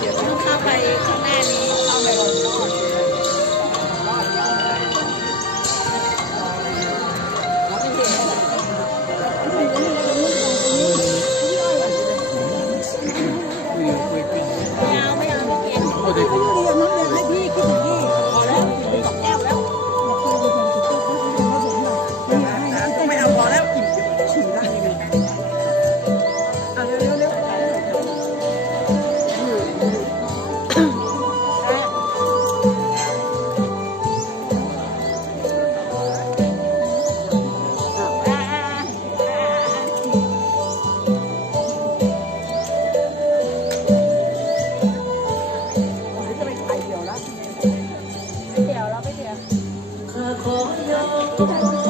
เดี๋ยวต้องเข้าไปข้างหน้านี้เข้าไปลงก่อนไม่เอาไม่เอาไม่เอา Yeah.